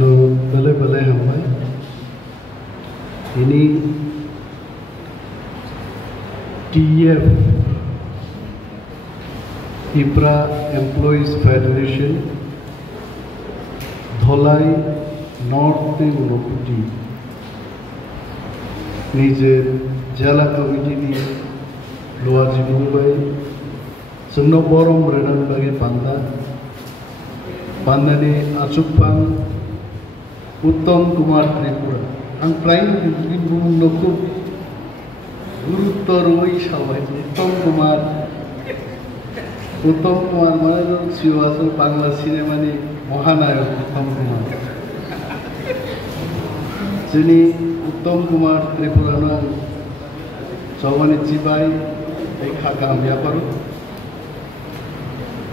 Bale hamai ini TF IPRA Employees Federation Dholai North Unokuti নিজের জেলা committee নিয়ে লোয়াজি মুম্বাই जोंनाव बरम रेनां बागे बान्दानि आचुकपां उत्तम कुमार त्रिपुरा आं प्राय बुहुमखौ गुरुत्तरै सावबाय उत्तम कुमार माने शिवासन बांला सिनेमानि महानायक उत्तम कुमार जोंनि उत्तम कुमार त्रिपुरानो जवानी जिबाय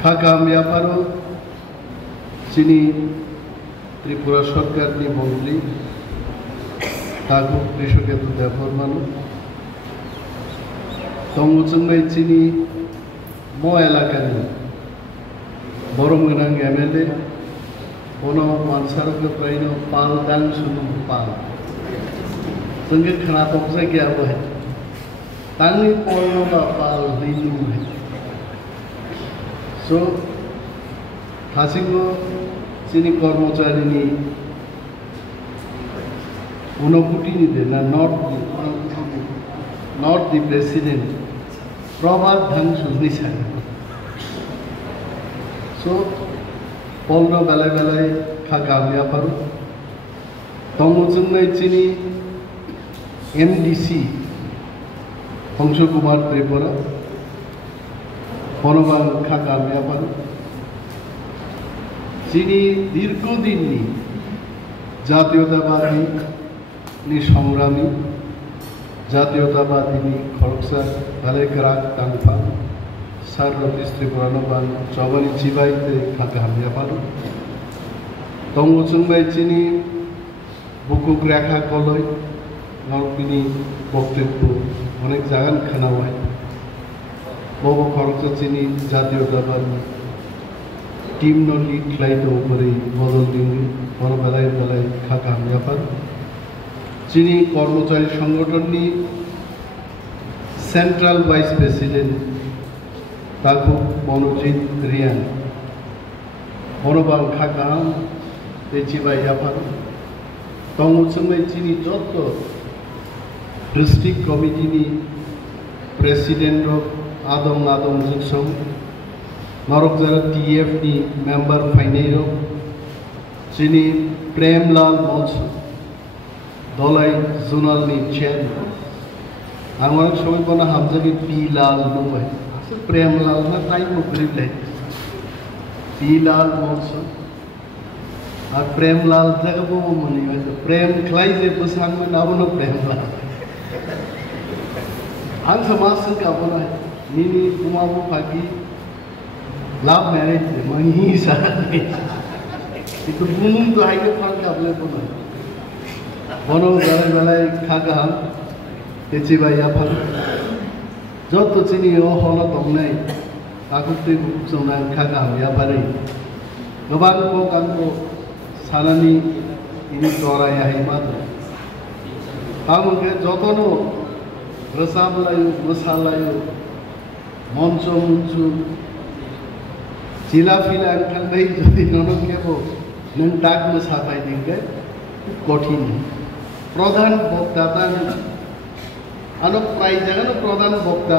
खाका मियापारो चिनी त्रिपुरा सरकार नि मंत्री ताकु कृषकेर देफर मानु तंगुचुंगाय चिनी मो एलाकानि बरमगोनां एमएलए बनो मानसारखो प्रायनो पाल दां सुनु पाल जोंगे खोनाथक जायगायाबो तांनि पलनो बा पाल दैनु So, hasilnya sini कर्मचारी ni unokuti ni deh, not the president, Prabhat Dhang Suni saya. So, polno balai khagam ya paru, tongujung nai sini MDC, Hongsho Kumar Tripura. বনবান খাকা ব্যাপার যিনি দীর্ঘদিন জাতীয়তাবাদী সংগ্রামী জাতীয়তাবাদী খড়গসার ভালেকরাক তাংফাং সাররতি ত্রিপুরানবান চবানি চিবাইতে খাকা ব্যাপার তঙ্গচুংবাই চিনি বুকুক রেখা কলয় নরপিনি বক্তব্য অনেক জায়গান খানাওয়ায় Bobo Khoroksa Chini Jatiyotawadi team no lead flight over Bodol Dingi or Balai Khakam Yapar Chini Kormochari Sangotoni Central Vice President Taku Monojit Rian Monobal Khakam Techiba Yapar Tongutsumai Chini Joto District Committee President of Adam Zuksong, Norokzara TF ni member Fainero, Chini Premlal Monsu, Dolai Zonal ni chairman. Angwan showy kona Hamzali Pilal Mumbai. Premlal na time mukrile. Pilal Monsu. Ar Premlal jaga bo mani hoyse. Prem khlai je busang ma nabono Premlal. Ang samaj se ka bona Nini Kumabu pagi love marriage money sarane itu bunung tu hai ke phal ka bole pona bono balai khaga ham techi bai ya phal joto chini o hono tongnai akukti sona khaga ham ya pare gobang ko kanko sanani ini tora ya himat amge jotono rasablayu masalayu মঞ্চু চিলাফিলা আনখানবাই যদি ননকেবো নং ডাক মোসাফাই দিকে কঠিন প্রধান বক্তা তান আলো প্রায় জায়গানো প্রধান বক্তা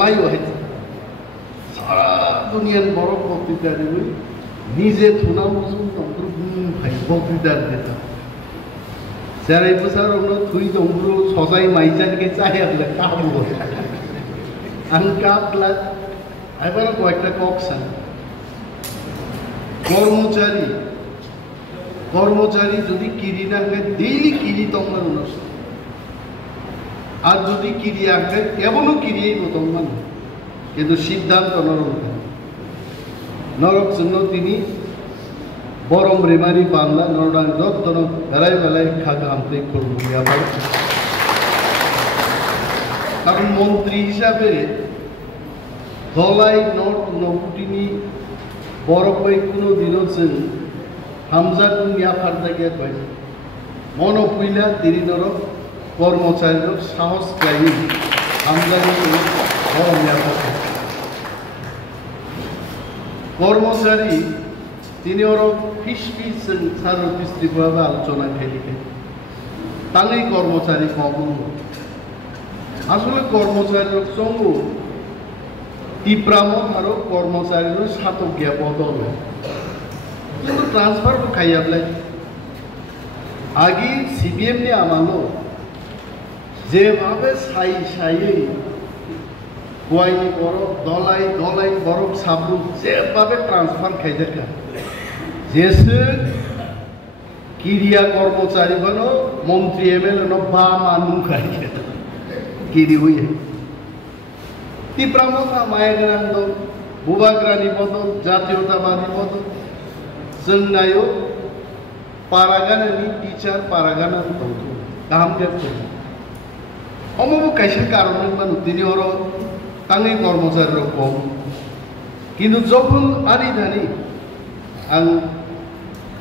লাই হয়েছে সারা দুনিয়ার বড় বক্তৃতা দেবে নিজে থুনা বুঝুন তন্ত্র ভাই বক্তৃতা দিতা যারাই বছর আমরা থুই দম্বুর সজাই মাইজানকে চাই আপনি কাবু Angkatlah, apa nak buat kita koksan. Kormocari jadi kiri nangge daily kiri tongman unas. Ad jadi kiri angge, kemono kiri itu tongman. Itu siddhanta norok sunno tini borom remari bangla noran jot tono belai khaga amte korbo ya bar. কারণ মন্ত্রী হিসাবে Dhalai not নকুটিনি বড় কই কোনো দিন হামজা কুমিয়া ফার্দাকে কয় মন পইলা তিনি নরক কর্মচারীর সাহস গাই হামজা কর্মচারী তিনি ওরা ফিস ফিস সার বিস্তৃতভাবে আলোচনা খেলিকে তাহলেই কর্মচারী কম আসলে কর্মচারীর সঙ্গে তীব্রামত আরো কর্মচারীর সাতক গিয়া বদল কিন্তু ট্রান্সফার খাইয়া পেলাই আগে সিবিএম নিয়ে আমানো যেভাবে সাই সাইয়ে গোয়াইনি বরফ দলাই দলাই বরফ সাবুন যেভাবে ট্রান্সফার খাই দেখা যেসে কিরিয়া কর্মচারী বলো মন্ত্রী এমএলএ বা মানুষ খাই কিরি হইয়া তীব্রামতা মায়াগ্রান্দ বুবাগ্রানি বদল জাতীয়তাবাদী বদল जोंनायो पारागानानि टीचार पारागाना दंतो गाहाम गेबतो अमबो कायसे कारणे मानु दिनै हरो तांनि कर्मचारी कम किन्तु जखन आनि धानि आं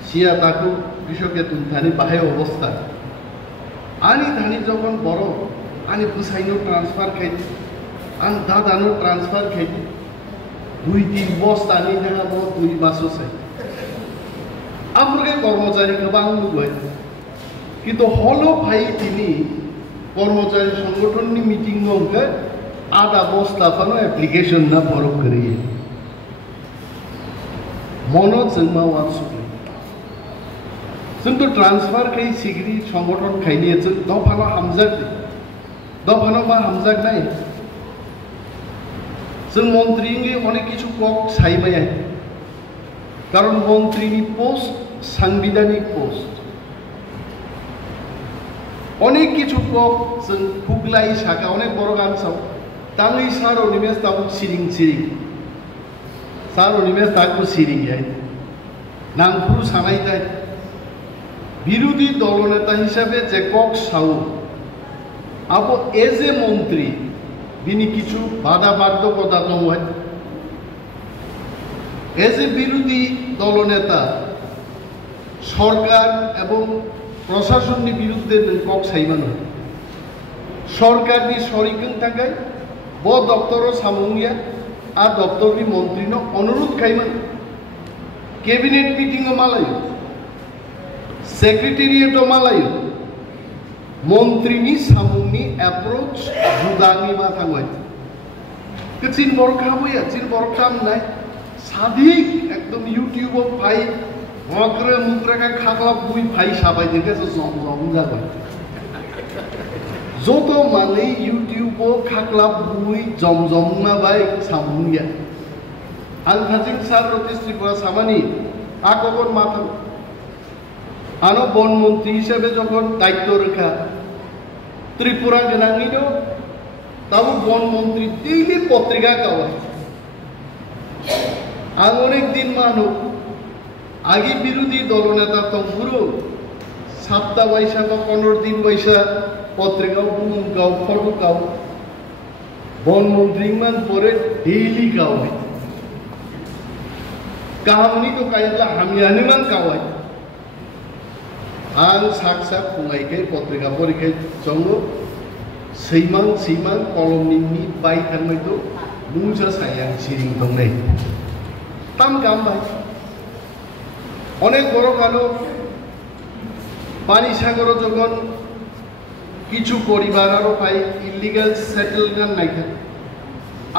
सिया ताकु कृषके तुमथानि बाहाय अवस्था आनि धानि जखन बरो आनि बुसाइनो ट्रान्सफार खाइ आं दादानो ट्रान्सफार खाइ 2-3 बस्तानि थाङा बो 2 मासो साइ आमगे कर्मचारी गोबां नुबाय किन्तु हलो भाई दिनै कर्मचारी संगठननि मिटिं दंखो आधा बस्ता फानो एप्लिकेशन ना बरफ करिए मनो जों मावा सुखै जों तो ट्रान्सफार खाइ सिग्रि संगठन खाइनि जों दफानो हामजाक दफानो मा हामजाक नाय जों मन्त्रीनि अनेक किछु কক साइबाय कारण मन्त्रीनि पोस्ट সাংবিধানিক পোস্ট অনেক কিছু কক जों खुगलाई साका अनेक बर' गानसाव ताङै सारो निमेस ताबु सिरिं सिरिं सारो निमेस ताकु सिरिं याय नांफुर सानाय जाय বিরোধী দলনেতা হিসাবে যে কক সাউ আবো এজ এ মন্ত্রী বিনি কিছু বাধা বাধ্যকতা দङ এজ এ বিরোধী দলনেতা সরকার এবং প্রশাসনের বিরুদ্ধে কক সাইবানো সরকারনি সরিকং থাকায় ব দপ্তর সামুংয়া আর দপ্তরনি মন্ত্রীনো অনুরোধ খাইমান ক্যাবিনেট মিটিং মালায় সেক্রেটারিয়েট মালায় মন্ত্রীনি সামুংনি অ্যাপ্রোচ জুদানি মা থাঙ্গায় চিন বড় খাবইয়া চিন বড় কাম নাই সাদিক একদম ইউটিউব ভাই মকরে মুকরাকা খাগলা বুই ভাই সাবাই দেখেছে জমজম যাবে যত মানে ইউটিউব খাগলা বুই জমজম না ভাই সামুনিয়া আল ফাজিল সার রতিশ্রীপুরা সামানি আকবর মাথা আনো বনমন্ত্রী হিসেবে যখন দায়িত্ব রেখা ত্রিপুরা গেনাঙ্গিনো তাও বনমন্ত্রী ডেইলি পত্রিকা গাওয়ায় আং অনেক দিন মানুষ আগে বিরোধী দলনেতা তংপুরো সপ্তাহ বৈশা বা 15 দিন বৈশা পত্রিকাও বুম গাও ফটো গাও বনমন্ত্রী মান পরে ডেইলি গাওয়াই কাহামনি তো কাইলা হামিয়ানি মান গাওয়াই आं साक साक फुंगायखाय पत्रिका फरिखाय जंग सैमां सैमां कलमनि बाय थांनायखौ मुंसा सायां सिरिं दंनाय ताम गामबाय अनेक बड़ कालो पानी सागर जखन किछु परिबार आरो पाय इलिगेल सेटल नायखा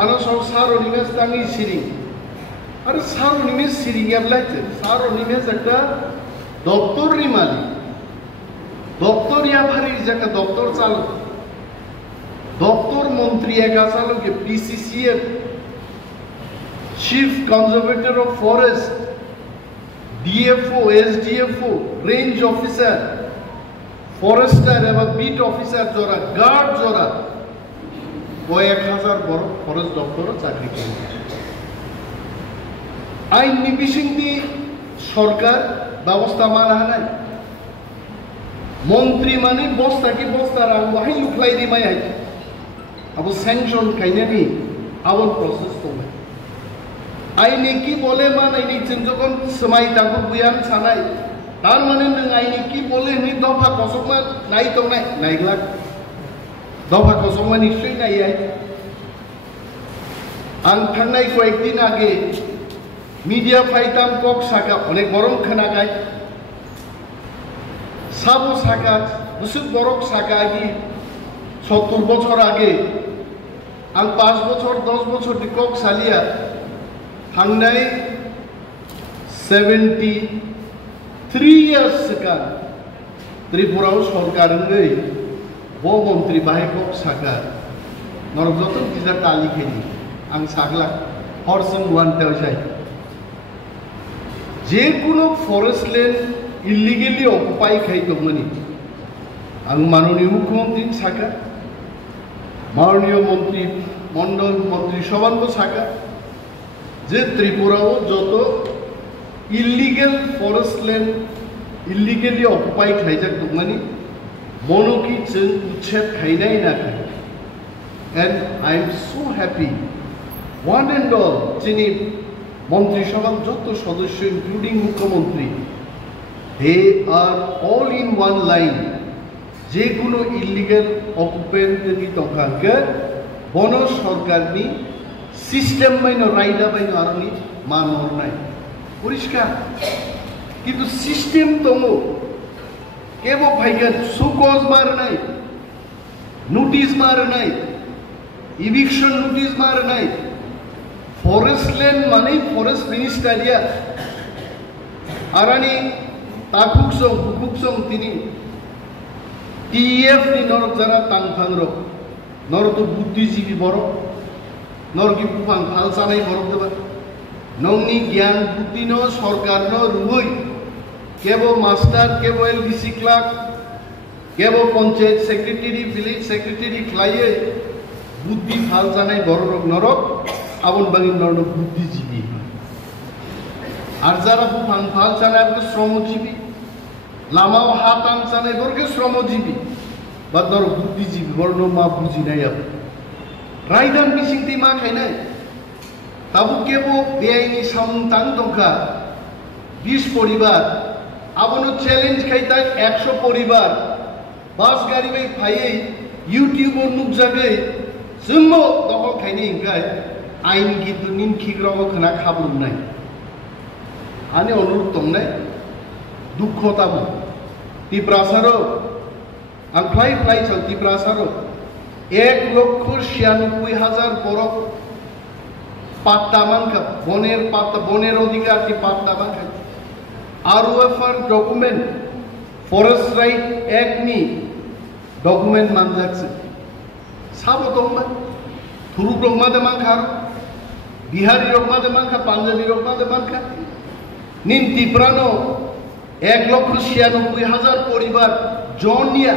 आरो सब सारो निमेस तांगि सिरिं आरो सारो निमेस सिरिं याबलायते सारो निमेस একটা दप्तरनि मालिक दप्तर याफारिर जाका दप्तर चालक दप्तर मंत्री एका चालक PCCF chief conservator of forest DFO SDFO range officer forester एवं बीट ऑफिसर जोरा गार्ड जोरा कयेक हाजार बड़ फरेस्ट दप्तर चाकरी करे आईन निबिसिंदी सरकार व्यवस्था माना हानाय मंत्री माने बस्ता की बस्ता रां बाहाय लुख्लाय दी माय अब सैंक्शन खायनानि आवन प्रसेस दं आईने की बोले मानायनि जों जखन समाय दाबो बुयान सानाय तार माने नों आइनि की बोले नि दफा कसमा नाय तो नायग्ला दफा कसमा निश्चय नाय आं थांनाय कয়েকদিন आगे मीडिया फाइटाम कक साका अनेक बरं खोनागाय साबो साका बुसुक बरक साका की 70 বছর आगे आं 5 বছর 10 বছর कक सालिया थांनाय 73 years सिगां त्रिपुराव सरकारनै ब मन्त्री बाहाय कक साका नरक जतन बिजा तालिखेनि आं सागला हरसं वानताव जाय जे कुनो फरेस्ट लैंड इलिगेली अकुपाई खायदोंमोन आं माननीय मुख्यमंत्री साका माननीय मंत्री मंडल मंत्री सभानबो साका जे त्रिपुराव जतो इलिगेल फरेस्ट लैंड इलिगेली अकुपाई खायजादोंमोन मनोकी जों उच्छेद खायनाय नाखै and I am so happy one and all যিনি মন্ত্রিসভার যত সদস্য ইনক্লুডিং মুখ্যমন্ত্রী they are all in one line যে কোনো ইলিগেল অকুপেন্টনি তখাকে বন সরকারনি সিস্টেম বাইনো রাইডা বাইনো আরনি মানর নাই পরিষ্কার কিন্তু সিস্টেম দङ কেবল ভাইগান সুকজ মার নাই নোটিস মার নাই ইভিকশন নোটিস মার নাই फरेस्ट लैंड माने फरेस्ट मिनिस्टारिया आरानी ताकुकसं हुकुकसं तिनी टीएफ नि नरक जाना तांफांरो नरक बुद्धिजीवी बर नरकी बुफां फालसानाय बर देबा नंनि ज्ञान बुद्धि न सरकार न रुबै केबो मास्टर केबो एलडीसी क्लार्क केबो पंचायत सेक्रेटारी विलेज सेक्रेटारी खलायै बुद्धि फालसानाय बर नरक आबन बांगिन नरनो बुद्धिजीवी और जरा बुफां फालसानाय श्रमजीवी लामाव हातां सानाय बरके श्रमजीवी बा नर बुद्धिजीवी बरनो मा बुजिनाय रायदान बिसिंति मा खायनाय ताबु केबो बेआइनि सामतां दंखा 20 परिवार आबनो चैलेंज खायता 100 परिवार बास गाड़ी बाय फायै यूट्यूबर नुकजागै जोंनो दखल खायनि इंगाय आइन किन्तु निनखिग्राव खोना खाबुनाय आने अनुरोध दंनाय दुखताबो तिप्रासारो आं फ्लाइ सल तिप्रासारो 1,96,000 बरफ पाट्टा मानखा बनेर अधिकार की पाट्टा मानखा आरओएफआर डॉक्यूमेंट फरेस्ट राइट एक्ट नि डॉक्यूमेंट मानजाकसे साबो दंमोन थुरुक रंमादे मानखा बिहारी रंमादे मानखा पांजाबी रंमादे मानखा निन तिप्रानो 1,96,000 परिवार जनिया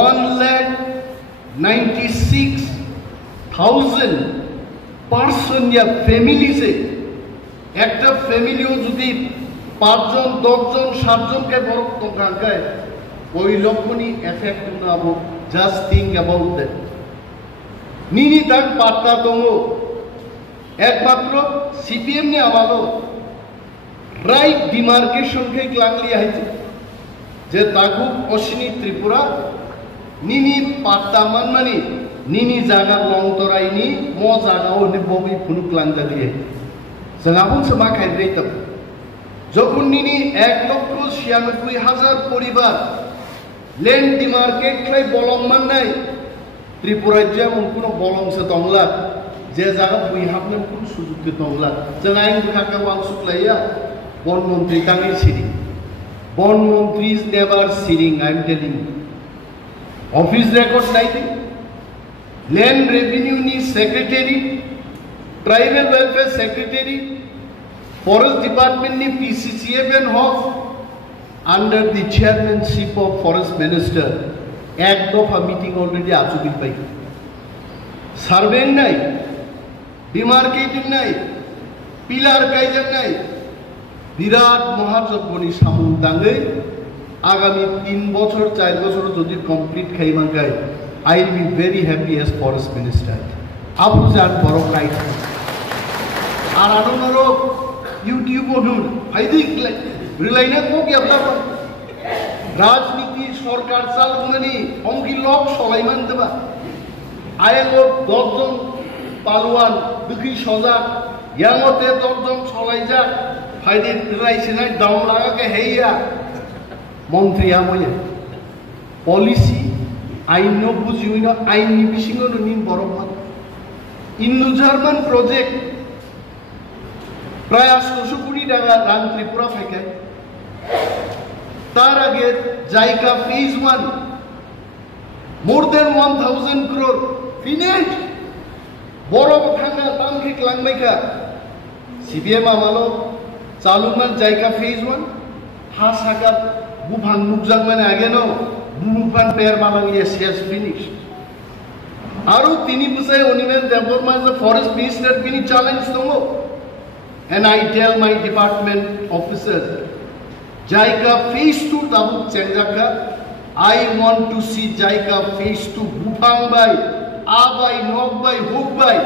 1,96,000 पार्सन या फैमिली से एक फैमिली जो 5 जन 10 जन 7 जन के बरफ तंकाय कोई लक्षणी एफेक्ट नाबो जस्ट थिंक अबाउट दैट निनी तक पाट्टा दङ एकमात्र सीपीएम ने आमालो राइट डिमार्केशन के ग्लांगली आइছে जे ताकु पश्चिमी त्रिपुरा निनी पाट्टा मानमानि निनी जागा लंतरायनि म जागाव नि बबि फुनुक लांजालिए जोंहाबो समा खायद्रायतब যখন নিনি 1,96,000 পরিবার ল্যান্ড ডিমার্কেট খাই বলংমান নাই ত্রিপুরা যেমন কোনো বলংসে দংলা যে জায়গা বই হাবনে কোন সুযোগকে দংলা जों आइन खाका वांसुक्लाया वन मंत्री तांगै सिरिं वन मंत्री इज नेवर सिरिं I am telling office record नाइदि लैंड रेवेन्यू नि secretary tribal welfare secretary forest department नि PCCF and HoFF under the chairmanship of forest minister एक दफा मीटिंग ऑलरेडी आचुगिल बाय सर्वे नाय डिमार्केटिंग नाय पिलार कायजन नाय বিরাট মহাযজ্ঞনি সামুন দাঙ্গै आगामी 3 বছর 4 বছর যদি complete খাইমাঙ্গাই I will be very happy as forest minister আপু জান বড় রাইট আর আনোনর ইউটিউব অনুর ফাইদিক রিলাইনা কো গেবলাবা রাজনীতি সরকার চালমানি অঙ্কি লোক সলাইমান দেবা আয়েলো 10 জন পালোয়ান দুখি সজাগ ইয়ামতে 10 জন সলাইজা ফাইদে রাইছিনা দাউন লাগাকে হেইয়া মন্ত্রী আময়ে পলিসি আইন বুঝিউইন আইননি বিসিঙ্গনো নিন বরমান ইন্দু জার্মান প্রজেক্ট প্রায় 800 কোটি টাকা রান ত্রিপুরা ফাইকায় তার আগে জায়গা ফেজ 1 মোর দেন 1000 crore ফিনিশ বড় থাঙ্গা তামখি ক্লাংবাইকা সিবিএম আমালো চালুমান জায়গা ফেজ 1 হা সাকা বুভাং নুকজাং মানে আগে ন বুভান পেয়ার মালাংলিয়া শেষ ফিনিশ আরো তিনি বুঝাই অনিমেল দেববর্মা যে ফরেস্ট মিনিস্টার তিনি challenge দঙ্গ and I tell my department officers Jaika phase 2 tabuk chenjaka I want to see Jaika phase 2 bufang bai abai nok bai huk bai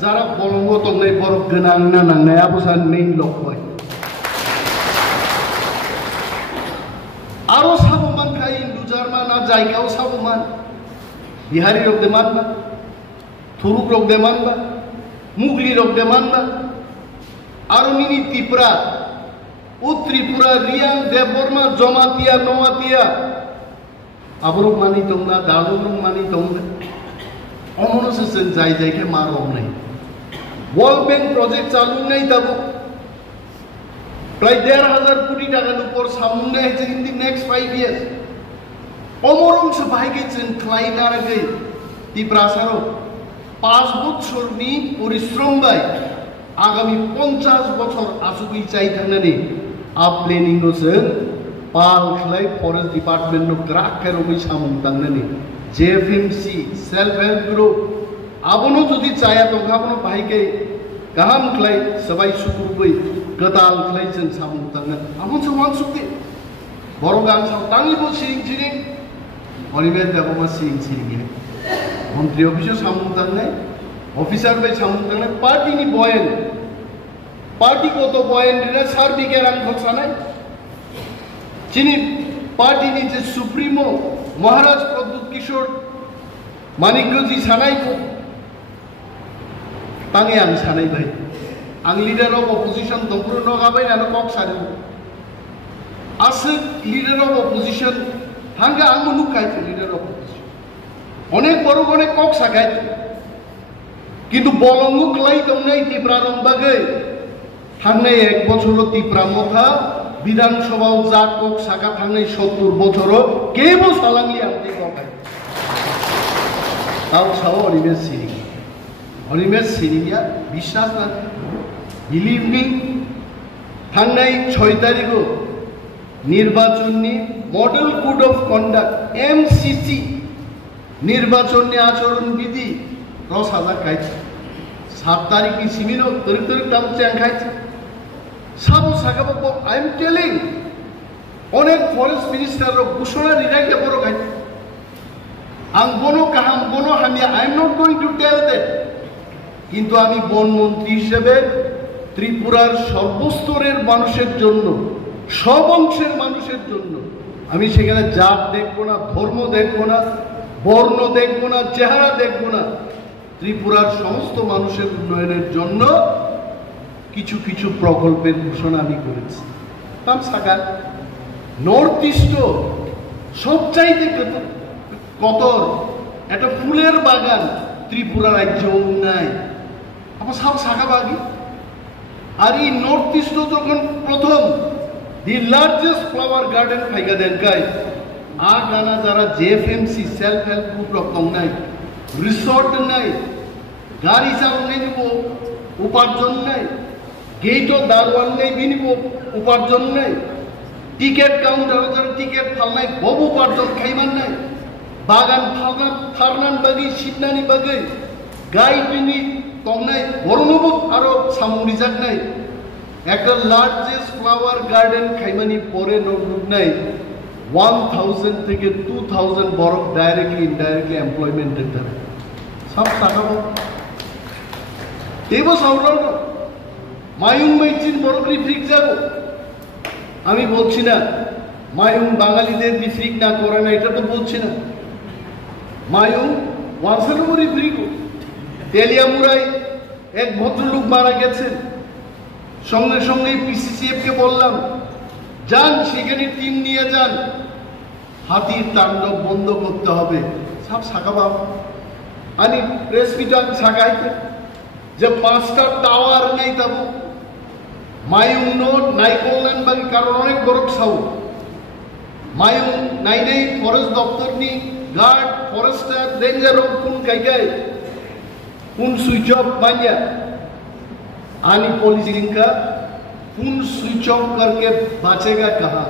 jara bolongo tongnai borok genang na nangnai abusan main lok bai aro saboman khai Hindu Jarman na Jaika o saboman Bihari rok deman ba Thuruk rok deman ba Mugli rok deman ba aro mini Tripura ও ত্রিপুরা রিয়াং দেববর্মা জমাতিয়া নমাতিয়া আবরক মানি তোমরা দালুরক মানি তোমরা অমনসেন যাই যাইকে মারম নাই world bank project চালু নাই তাবো প্রায় 1,500 কোটি টাকার উপর সামনে আছে ইন দি নেক্সট 5 ইয়ার্স অমরংস ভাইগেছেন ক্লাইনার আগে ত্রিপুরাসারো 5 বছরনি পরিশ্রম বাই আগামী 50 বছর আসুকি চাই থাকনানি আপ প্ল্যানিং ওসেন পাল খলাই ফরেস্ট ডিপার্টমেন্ট নো গ্রাক কেরবি সামুং তাংনানি জেএফএমসি সেলফ হেল্প গ্রুপ আবনো যদি চায়া তো গাবনো ভাইকে গাহাম খলাই সবাই সুকুরবই গতাল খলাই जों সামুং তাংনা আমন সমান সুকি বড় গান সাও তাংলিবো সিরিং সিরিং অনিমেল দেবমা সিরিং সিরিং মন্ত্রী অফিসে সামুং তাংনাই অফিসার বাই সামুং তাংনাই পার্টিনি বয়েন पार्टी को तो बयान दिना सार्बिके रां घोषणाय चिनी पार्टी नि जे सुप्रीमो महाराज प्रद्युत किशोर मानिकजी सानाय को तांगे आं सानाय भाई आं लीडर ऑफ अपोजिशन दंपुर न गाबाय ना कक सानो आसे लीडर ऑफ अपोजिशन हांगा आं मनुकाय लीडर ऑफ अपोजिशन अनेक बड़ अनेक कक सागाय किन्तु बलंगु क्लाई दंनाय टिप्रा रं बागै थांनाय 1 বছর ত্রিপুরা মথা বিধানসভাও জাকক সাকা থাংনাই 70 বছর কেবো সালাংলি আমতি ককাই তাও সাও অনিমেষ সিরিয়া বিশ্বাস না বিলিভ মি থাংনাই 6 তারিখ নির্বাচনী model code of conduct MCC নির্বাচনী আচরণ বিধি 10,000 কাইছে 7 তারিখ কি সিমিনো তরিক তাম চ্যাং খাইছে সাবো সাগাবো আই এম টেলিং অনেক ফরেস্ট মিনিস্টার ঘোষণা নিরাইতে বড় গাই আং বনো কাহাম বনো আমি I am not going to tell that কিন্তু আমি বন মন্ত্রী হিসেবে ত্রিপুরার সর্বস্তরের মানুষের জন্য সব অংশের মানুষের জন্য আমি সেখানে জাত দেখবো না ধর্ম দেখবো না বর্ণ দেখবো না চেহারা দেখবো না ত্রিপুরার সমস্ত মানুষের উন্নয়নের জন্য কিছু কিছু প্রকল্পের ঘোষণা আমি করেছি তাম সাকা নর্থ ইস্ট সবচাইতে কতর একটা ফুলের বাগান ত্রিপুরা রাজ্য নাই আমার সব শাখা বাগি আর এই নর্থ ইস্ট যখন প্রথম দি লার্জেস্ট ফ্লাওয়ার গার্ডেন ফাইগা দেন গাই আ গানা যারা জেএফএমসি সেলফ হেল্প গ্রুপ রকম নাই রিসর্ট নাই গাড়ি চালানো নিব উপার্জন নাই গেটও দারওয়ান নেই বিনিব উপার্জন নাই টিকেট কাউন্টার যারা টিকেট ফালনাই বব উপার্জন খাইমান নাই বাগান ফারনান বাগি সিটনানি বাগি গাই বিনি তংনাই বড়নব আরো সামুরি জাত নাই একটা লার্জেস্ট ফ্লাওয়ার গার্ডেন খাইমানি পরে নরুক নাই 1000 থেকে 2000 বড় ডাইরেক্টলি ইনডাইরেক্টলি এমপ্লয়মেন্ট দিতে সব সাকাবো তেবো সাউরানো মায়ুং মাইচিন বড়গ্রি ফিক যাবো আমি বলছি না মায়ুম বাঙালিদের বিফ্রিক না করে না, এটা তো বলছি না। মায়ুম ওয়ানসানুমরি ফ্রি। তেলিয়ামুড়ায় এক ভদ্রলোক মারা গেছেন, সঙ্গে সঙ্গে পিসিসিএফ কে বললাম যান সেখানে টিম নিয়ে যান, হাতির তাণ্ডব বন্ধ করতে হবে। সব সাকাবাব আনি প্রেস মিটার সাকাইতে যে 5টা টাওয়ার নেই তব মায়ুম নোট নাই করলেন বাকি কারণ অনেক গরম সাউ মায়ুম নাই নেই ফরেস্ট দপ্তরনি গার্ড ফরেস্টার রেঞ্জার কোন জায়গায় কোন সুইচ অফ मानिया आनी पुलिस इनका कौन स्विच ऑफ करके बचेगा कहाँ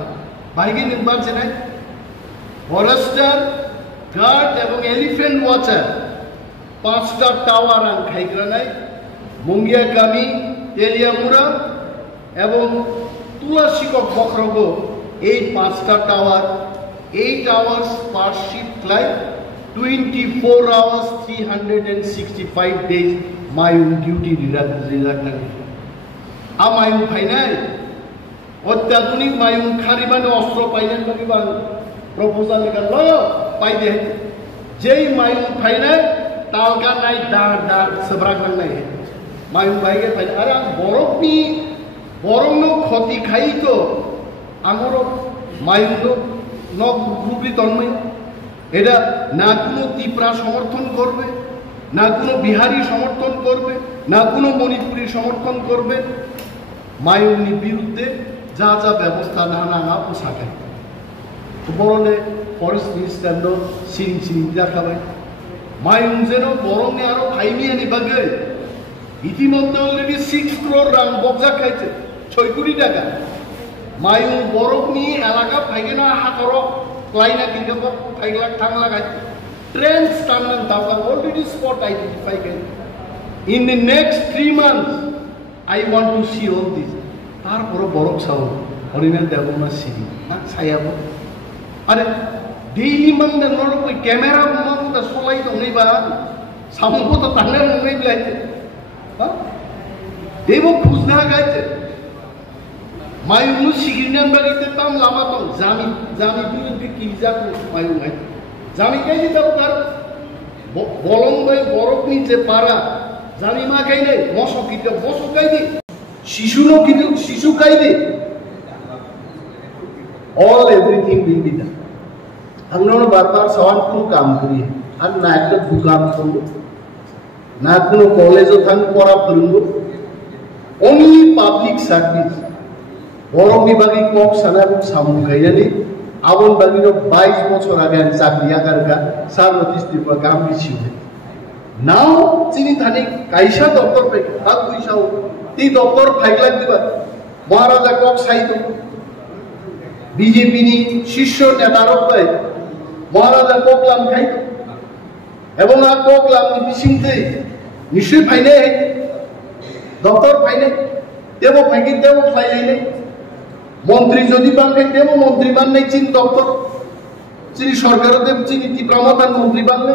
भाई निर्माण से नहीं फॉरेस्टर गार्ड एवं एलिफेंट वॉचर 5टा टावर आन खाइग्रा नहीं मुंगिया कामी तेलियामुड़ा एवं तुलासिको बखरगो 5टा tower 8 hours per shift like 24 hours 365 days मायूं ड्यूटी रिलाक्ट आ मायूं फाइनाल अत्याधुनिक मायूं खारिबानो अस्त्र पाइलेन बगिबान प्रपोजल लेकर लयो पाइ दे जेई मायूं फाइनाल तालका नाइ दार दार सबराक नाइ मायूं भाइगे फाइल अरे बरफनी बरमनो क्षति खाइ तो आमरो मायूं न ग्रुपली तन्मय एटा ना कोनो तीव्रा समर्थन करबे ना कोनो बिहारी समर्थन करबे ना कोनो मणिपुरी समर्थन करबे मायूंनि बिरुद्धे जा जा व्यवस्था ना नाङा पोसाखाय बरले फरेस्ट मिनिस्टार सिरिं सिरिं देखाबाय मायूं जेन बरंनि आरो फाइनियानि बागै इतिमध्ये अलरेडी 6 crore रां बगजा खाइছে 6 कोटी टाका मायूं बरफनि एलाका फाइगेना हाखरक क्लाइना किनगो फाइगला थांला गाय ट्रेन स्टानन दाबा already spot identify in the next 3 months I want to see all this तारपर बरफ साव हरिना देवना सिरि ना सायाबो अरे डेली मंग नर कोई कैमरा मंग द सलाई तो नहीं बा सामको तो ताने नहीं बिलाइते हां देवो खुजना गायते मायूं सिगिरनान बागैते ताम लामा तो जामी जामी बिरुद्धे किजाको मायूं गाय जामी गायनि दाव तार बलंगय बरफनि जे पारा जामी मा गायने मसो किते मसो गायदि शिशुनो किते शिशु गायदि all everything will be done हमनो बार-बार सवाल को काम करिए আর না একটা দোকান করব না কোনো কলেজে থান পড়া করব only public service বরং বিভাগে কক সানার সামু গাইয়ানি আবন বাগির 22 বছর আগে চাকরি আকারকা সার্বত্রিক ত্রিপুরা কাম দিছিল নাও চিনি থানি কাইসা দপ্তর পে তাক পয়সাও তি দপ্তর ফাইগলা দিবা মহারাজা কক সাইতো বিজেপি নি শীর্ষ নেতার পে মহারাজা কোকলাম খাইতো এবং আ কোকলাম নি বিসিংতে নিশ্চয় ফাইনে দপ্তর ফাইনে দেব ফাইকি দেব ফাইলে मंत्री যদি বানকে দেব মন্ত্রী বানলে চীন দপ্তর চীন সরকারের দেব চীন তীব্রমতার মন্ত্রী বানলে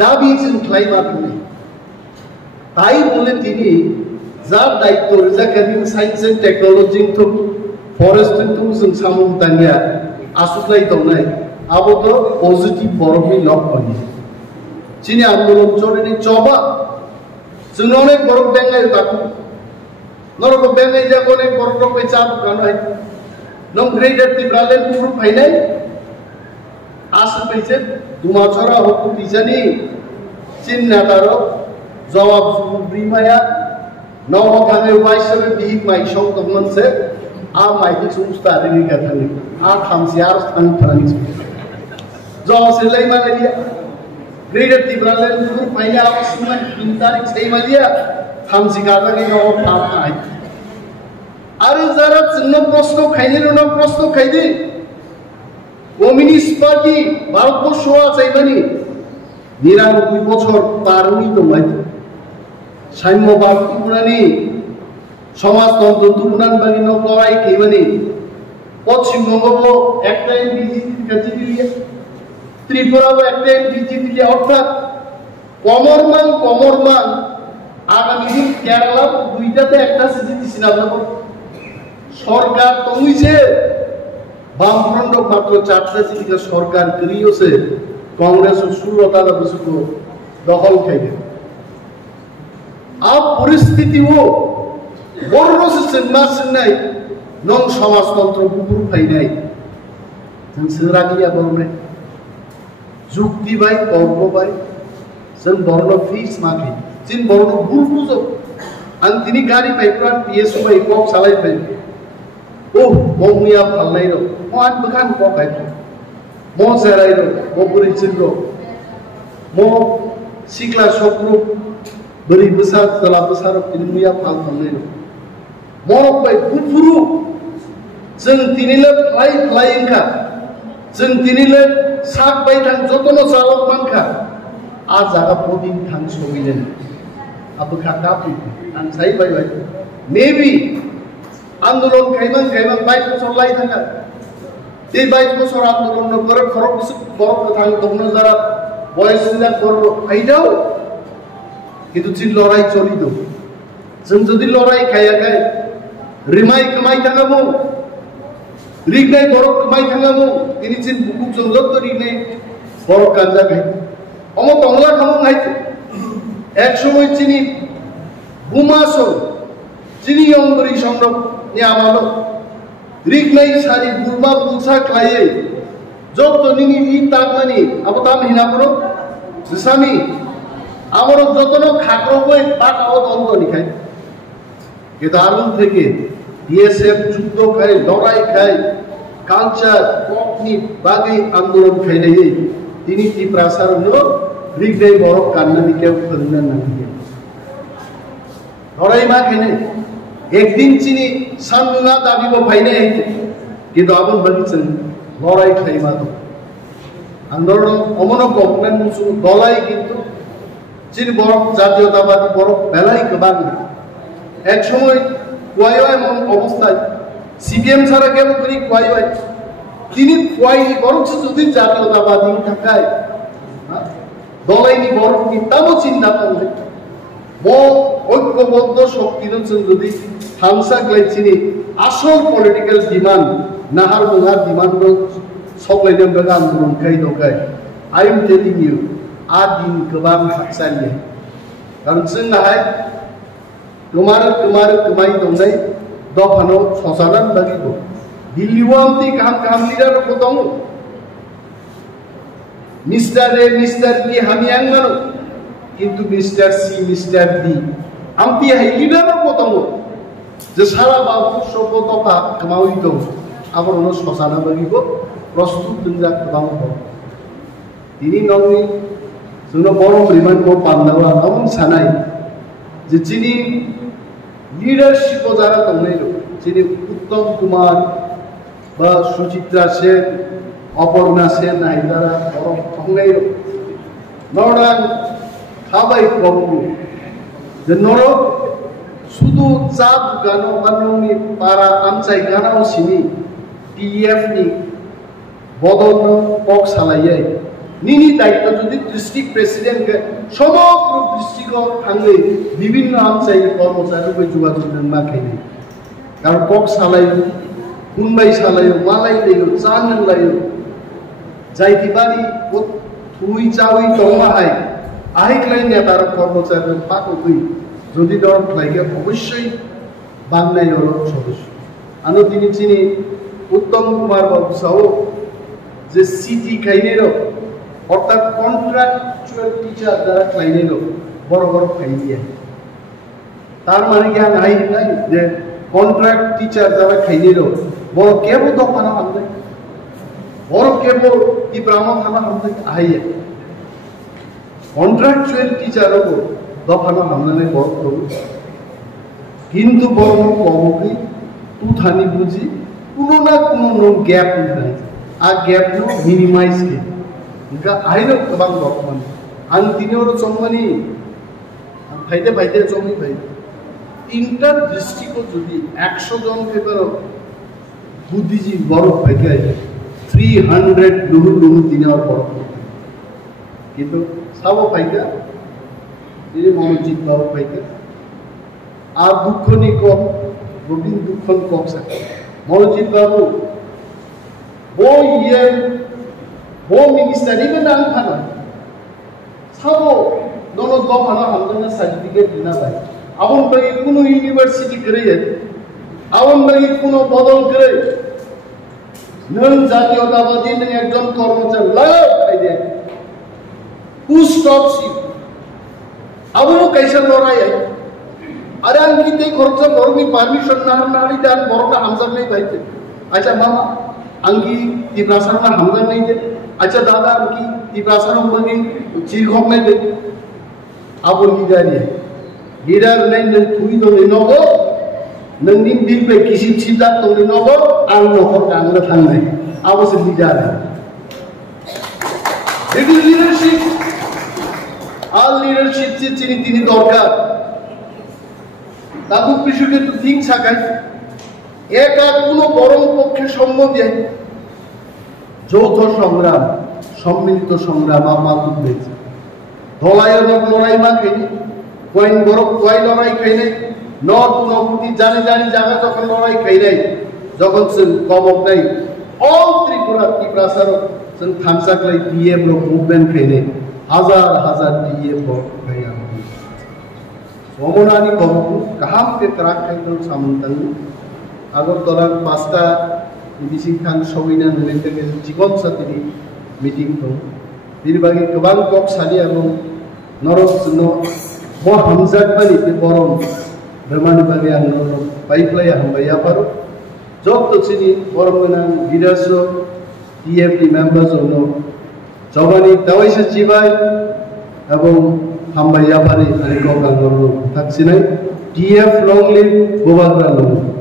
দাবি চীন ক্লাইমাট নেই তাই বলে তিনি যার দায়িত্ব রিজার্ভিং সায়েন্স এন্ড টেকনোলজি তো ফরেস্ট তো जों সামুম তাঙ্গিয়া আসুলাই দনাই আবদ পজিটিভ বরফি লক্ষণ চীনে আন্দোলন চলেনি চবা जों অনেক বরফ দেঙ্গাই তাকু नरको बेंगाई जागोने बरफ पे चाप गानाय नम ग्रेडर तिब्राले पुरु फाइनाय आस पैसे दुमाछरा हकु दिजानि चिन नातारो जवाब ब्रिमाया नव थाने वाइसबे बिग माइ सौ तमन से आ माइदि सुस्ता रिनि गाथानि आ थामसियार थान थानि जो सेलाई मानेलिया ग्रेडर तिब्राले पुरु फाइना आसुमान 3 तारिख sei मालिया थामसिगादा के नव थाम आइ আরে যারা চিহ্ন প্রশ্ন খাইলেন না প্রশ্ন খাইদে কমিউনিস্ট পার্টি ভারতবর্ষ আছে মানে 99 বছর পারনি তো ভাই সাম্যবাদ পুরানি সমাজতন্ত্র তুলনান বাগি ন করাই কি মানে পশ্চিমবঙ্গ একটা বিজেপির কাছে দিয়ে ত্রিপুরাও একটা বিজেপি দিয়ে অর্থাৎ কমরমান আগামী দিন কেরালা দুইটাতে একটা সিটি দিছিনা সরকার তমিছে বামফ্রন্ট মাত্র 4টা জিনিস সরকার করিয়েছে কংগ্রেস 16টা বছর দখল খাইবে আর পরিস্থিতিও বড় সেন্না সেন্নাই নং সমাজতন্ত্র বুকুর ফাইনাই जों सोरागिया बरने जुक्ति बाय तर्क बाय जों बरनो फिस माखि जिन बरनो भूल बुझो आं तिनी गाड़ी पाइप्रान पीएसओ बाय कक सालाय बाय ओ ममिया फालनाय रो म आन बखान कक आइ म जेराय रो म बुरिचिन रो म सिक्ला सकरु बोरै बोसा जला बोसा रो तिनी मिया फाल फालनाय रो म बाय गुफुरु जों तिनीले फ्लाय फ्लायिंखा जों दिनैले साक बाय थां जतन चालक मानखा आ जागा पदिन थां समिलेन आबखा कापि आं साइ बाय बाय मेबी आंदोलन खाइमान खाइमान बाइक बसर लाई थांगा ते बाइक बसर आंदोलन न बर खरक बिस खरक थां दंनो जारा बयस सिला कर आइदाव किन्तु जिन लड़ाई चलि दो जों जदि लड़ाई खायाखै रिमाइ कमाइ थांगाबो रिगनाय बरक कमाइ थांगाबो তিনি जिन बुकुक जंगत रिगनाय बरक गांजा खाइ अम तंगला खामो खाइते एक समय चिनी बुमासो चिनी अंगरी संरक नियामालो रिगनाय सारि बुरमा बुलसा खायै जब तो निनी इ ताकमानि अब ताम हिनापुरो जिसामी আমার যতন খাকরো বই পাটাও দন্ত লিখাই কেদারুন থেকে বিএসএফ যুদ্ধ খায় লড়াই খায় কালচার ককনি বাগে আন্দোলন খাইলে তিনি তি প্রাসারণ রিগনাই বড় কান্নানি কেউ ফেলনা না লড়াই মা খেনে একদিন চিনি সান্দুনা দাবিব ভাইনে কিন্তু আবুল বাগিছেন লড়াই খাই মা তো আন্দোলন অমন গভর্নমেন্ট মুসু দলাই কিন্তু চিন বড় জাতীয়তাবাদী বড় বেলাই গোবাং এক সময় কুয়াইওয়াই এমন অবস্থায় সিপিএম ছাড়া কেন করি কুয়াইওয়াই তিনি কুয়াইনি বরং যদি জাতীয়তাবাদী থাকায় দলাইনি বড় তাও চিন্তা করলে ঐক্যবদ্ধ শক্তির যদি হামসা গ্লাইছিনি আসল পলিটিক্যাল ডিমান্ড নাহার মুহার ডিমান্ড সবলাইनो बेगा आंदोलन खाय दखाय आई एम टेलिंग यू आ दिन गोबां हाबसालिया कारण जोंनाहाय गोमाय दंनाय दफानो ससानान बागिबो दिल्लीआव आमति गाहाम लिडार को दं मिस्टर ए मिस्टर बी हामियां मानो किंतु मिस्टर सी मिस्टर डी आमति हाय लिडार को दं जे सारा बाबु सब दफा कमावि दं आबरनो ससाना बागिबो प्रस्तुत दोंजा गोबां दं दिनै नंनि जोंनो बर' रिमान्डखौ पान्दावा आबुं सानाय जे जिनि लीडरशिप जारा दंनाय दं जिनि उत्तम कुमार बा सुचित्रा सेन अपर्णा सेन नायदारा बर' थांनाय दं नरदां खाबाय कबु जे नर सुदु चा दुगानो बा नंनि पारा आमचाय गानाव सिनि पीएफ नि बदलनो पक सालायै निनि दायित्व যদি डिस्ट्रिक्ट प्रेसिडेंट समग्र डिस्ट्रिक्टआव थाङै বিভিন্ন आमचाय कर्मचारीफोर যোগাযোগ माखायनाय कारण पक सालायो कुनबाय सालायो मालाय लायो जानो लायो जायतिबारि थुइ जावै दंमाहाय आहिक्लाय नेतार कर्मचारी पाको गई যদি দর লাগে অবশ্যই বাংলায় হলো সদস্য আনো তিনি চিনি উত্তম কুমার বাবু সাও যে সিটি খাইনেরো অর্থাৎ কন্ট্রাক্চুয়াল টিচার যারা খাইনেরো বড় বড় খাইনিয়া তার মানে কি নাই নাই যে কন্ট্রাক্ট টিচার যারা খাইনেরো বড় কেবো দোকান হামদে বড় কেবো ইব্রাহিম থানা হামদে আইয়া কন্ট্রাক্চুয়াল টিচারও দোকান হামদানে বড় করু কিন্তু বড় কমকি তুথানি বুঝি কোনো না কোনো গ্যাপ নাই आ गैप नो मिनिमाइज के इनका आइनो गोबां दं आं दिनैरो चंगमानि फायदे चंगि भाई इंटर डिस्ट्रिक्ट जुदि 100 जन पेपर बुद्धिजी बड़ फायदे 300 लुहु दिनार बड़ किंतु साबो फायदा ये मनोजित बाबू फायदा आ दुखनि कम Rubin Dukhon Koksa. Molojit Babu, Bo Yen, Bo Minister, even Ankana. Sabo, Dono Govana, Hamdana certificate Dinabai. I won't buy Kuno University grade. I won't buy Kuno Bodol grade. None Zatiotabadi and Ekdon Kormocha love idea. Who stops you? I won't Kaisha Lorai. Aran kita korupsi korupsi permission nahari dan borona hamzah nahi baik. Acha mama, angki di prasarana hamzah nahi de. Acha dada angki di prasarana bagi cirkhom nahi de. Abu leader ni, leader nahi neng thui to lenovo, nengin bil pe kisi cipta to lenovo, ang nohor kangga thang nahi. Abu se leader ni. It is leadership. All leadership cini tini dorkar. Tabu বিষয়কে তো ঠিক থাকায় একা কোনো বরং পক্ষে সম্বন্ধে যৌথ সংগ্রাম সম্মিলিত সংগ্রাম আমার উদ্দেশ্য ধলাইয়ের লড়াই মাখেনি কয়েন বরফ কয় লড়াই খাই নাই নট নকুটি জানি জানি জায়গা যখন লড়াই খাই নাই যখন সে কমক নাই অল ত্রিপুরা ত্রিপ্রাসার সে থামসাকলাই দিয়ে মুভমেন্ট খাই নাই হাজার হাজার দিয়ে খাই Omonani Babu, kaham ke kerak kaitun samantang, agar torak pasta ibisi kang sawina nulente ke jikon satini meeting to, diri bagi kebang kok sali agong norok seno, mo hamzat bali te borom, bermanu bagi ang norok, pipeline yang bayar paru, job to sini borom menang leaderso, TFT members ono, jawani tawai sejibai, abong hamba yapari ari ko kangor taksinai TF long live Bobagra long